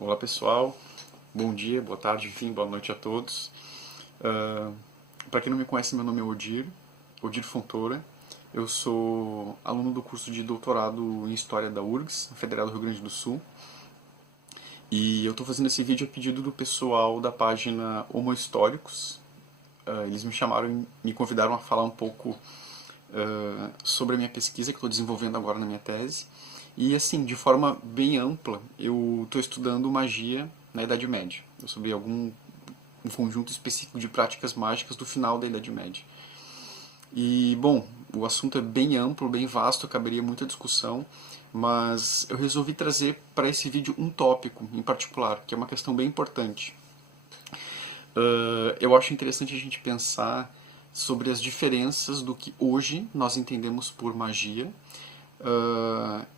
Olá pessoal, bom dia, boa tarde, enfim, boa noite a todos. Para quem não me conhece, meu nome é Odir Fontoura. Eu sou aluno do curso de doutorado em História da URGS, Federal do Rio Grande do Sul. E eu estou fazendo esse vídeo a pedido do pessoal da página Homo Históricos. Eles me chamaram e me convidaram a falar um pouco sobre a minha pesquisa que estou desenvolvendo agora na minha tese. E assim, de forma bem ampla, eu estou estudando magia na Idade Média, sobre um conjunto específico de práticas mágicas do final da Idade Média. E, bom, o assunto é bem amplo, bem vasto, caberia muita discussão, mas eu resolvi trazer para esse vídeo um tópico em particular, que é uma questão bem importante. Eu acho interessante a gente pensar sobre as diferenças do que hoje nós entendemos por magia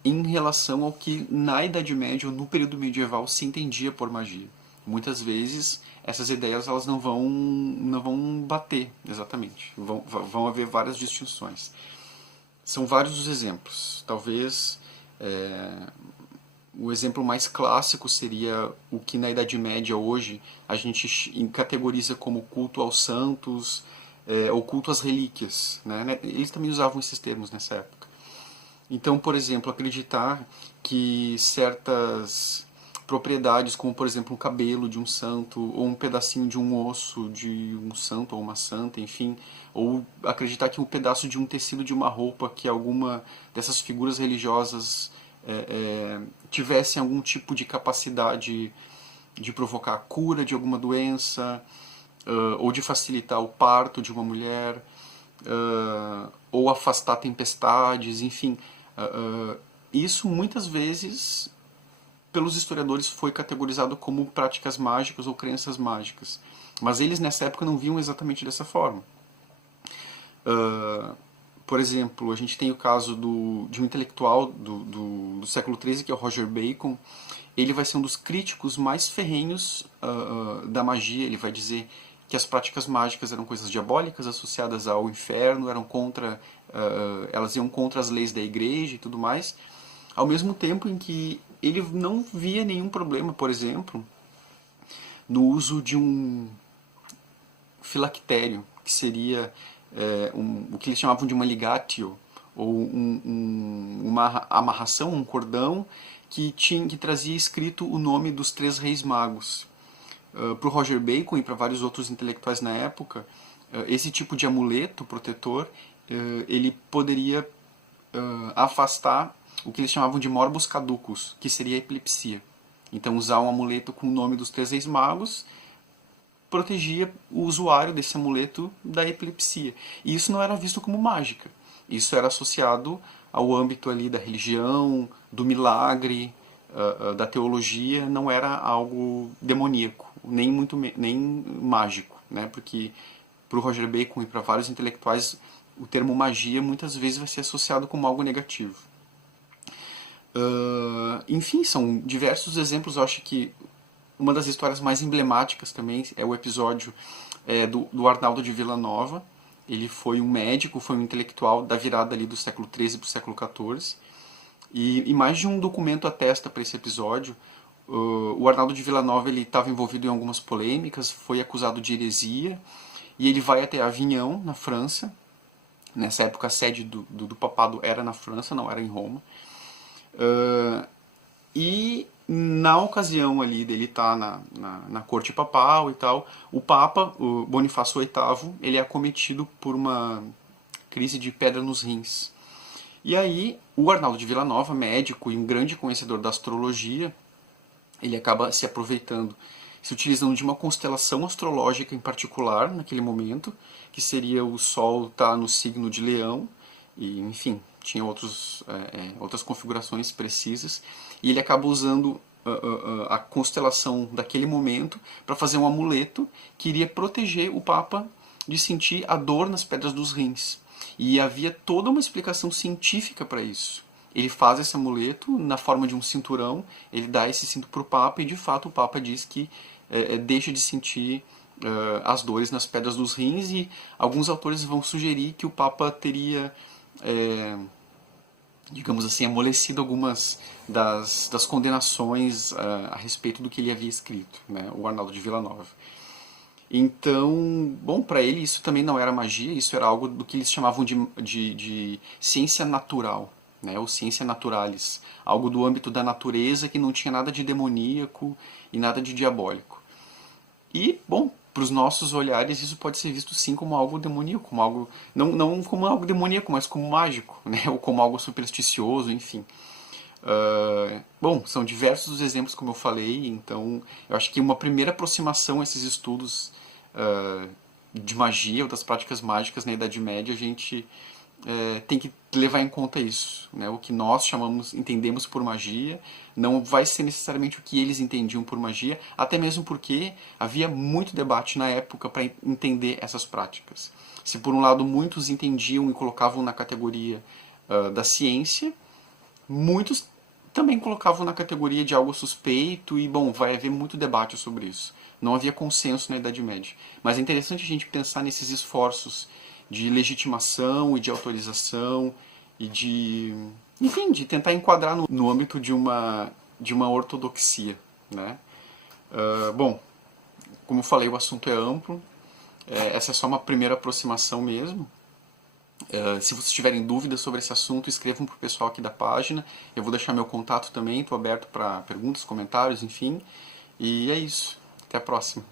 em relação ao que na Idade Média ou no período medieval se entendia por magia. Muitas vezes essas ideias elas não vão bater exatamente, vão haver várias distinções. São vários os exemplos. Talvez o exemplo mais clássico seria o que na Idade Média hoje a gente categoriza como culto aos santos ou culto às relíquias. Né? Eles também usavam esses termos nessa época. Então, por exemplo, acreditar que certas propriedades, como por exemplo um cabelo de um santo, ou um pedacinho de um osso de um santo ou uma santa, enfim, ou acreditar que um pedaço de um tecido de uma roupa que alguma dessas figuras religiosas tivesse algum tipo de capacidade de provocar a cura de alguma doença, ou de facilitar o parto de uma mulher, ou afastar tempestades, enfim. Isso muitas vezes pelos historiadores foi categorizado como práticas mágicas ou crenças mágicas. Mas eles nessa época não viam exatamente dessa forma. Por exemplo, a gente tem o caso de um intelectual do século XIII, que é o Roger Bacon. Ele vai ser um dos críticos mais ferrenhos da magia. Ele vai dizer que as práticas mágicas eram coisas diabólicas associadas ao inferno, elas iam contra as leis da igreja e tudo mais, ao mesmo tempo em que ele não via nenhum problema, por exemplo, no uso de um filactério, que seria o que eles chamavam de uma ligatio, ou uma amarração, um cordão, que trazia escrito o nome dos três reis magos. Para o Roger Bacon e para vários outros intelectuais na época, esse tipo de amuleto protetor ele poderia afastar o que eles chamavam de morbus caducus, que seria a epilepsia. Então, usar um amuleto com o nome dos três reis magos protegia o usuário desse amuleto da epilepsia. E isso não era visto como mágica. Isso era associado ao âmbito ali da religião, do milagre, da teologia, não era algo demoníaco, nem mágico, né? Porque para o Roger Bacon e para vários intelectuais o termo magia muitas vezes vai ser associado como algo negativo. Enfim, são diversos exemplos. Eu acho que uma das histórias mais emblemáticas também é o episódio do Arnaldo de Villanova. Ele foi um médico, foi um intelectual da virada ali do século XIII para o século XIV. E mais de um documento atesta para esse episódio. O Arnaldo de Villanova estava envolvido em algumas polêmicas, foi acusado de heresia, e ele vai até Avignon, na França. Nessa época a sede do papado era na França, não era em Roma. E na ocasião ali dele estar na corte papal e tal, o Papa, o Bonifácio VIII, ele é acometido por uma crise de pedra nos rins. E aí o Arnaldo de Villanova, médico e um grande conhecedor da astrologia, ele acaba se aproveitando, se utilizando de uma constelação astrológica em particular naquele momento, que seria o Sol estar no signo de Leão, e enfim, tinha outras configurações precisas, e ele acaba usando a constelação daquele momento para fazer um amuleto que iria proteger o Papa de sentir a dor nas pedras dos rins. E havia toda uma explicação científica para isso. Ele faz esse amuleto na forma de um cinturão, ele dá esse cinto para o Papa e de fato o Papa diz que deixa de sentir as dores nas pedras dos rins, e alguns autores vão sugerir que o Papa teria digamos assim, amolecido algumas das condenações a respeito do que ele havia escrito, né, o Arnaldo de Villanova. Então, bom, para ele isso também não era magia, isso era algo do que eles chamavam de ciência natural, né, ou ciência naturalis, algo do âmbito da natureza que não tinha nada de demoníaco e nada de diabólico. E, bom, para os nossos olhares isso pode ser visto sim como algo demoníaco, como algo não como algo demoníaco, mas como mágico, né, ou como algo supersticioso, enfim. Bom, são diversos os exemplos, como eu falei, então eu acho que uma primeira aproximação a esses estudos de magia ou das práticas mágicas na Idade Média, a gente tem que levar em conta isso, né? O que nós entendemos por magia, não vai ser necessariamente o que eles entendiam por magia, até mesmo porque havia muito debate na época para entender essas práticas. Se por um lado muitos entendiam e colocavam na categoria da ciência, muitos também colocavam na categoria de algo suspeito e, bom, vai haver muito debate sobre isso. Não havia consenso na Idade Média. Mas é interessante a gente pensar nesses esforços de legitimação e de autorização e de, enfim, de tentar enquadrar no âmbito de uma ortodoxia, né? Bom, como eu falei, o assunto é amplo. Essa é só uma primeira aproximação mesmo. Se vocês tiverem dúvidas sobre esse assunto, escrevam para o pessoal aqui da página. Eu vou deixar meu contato também, estou aberto para perguntas, comentários, enfim. E é isso. Até a próxima.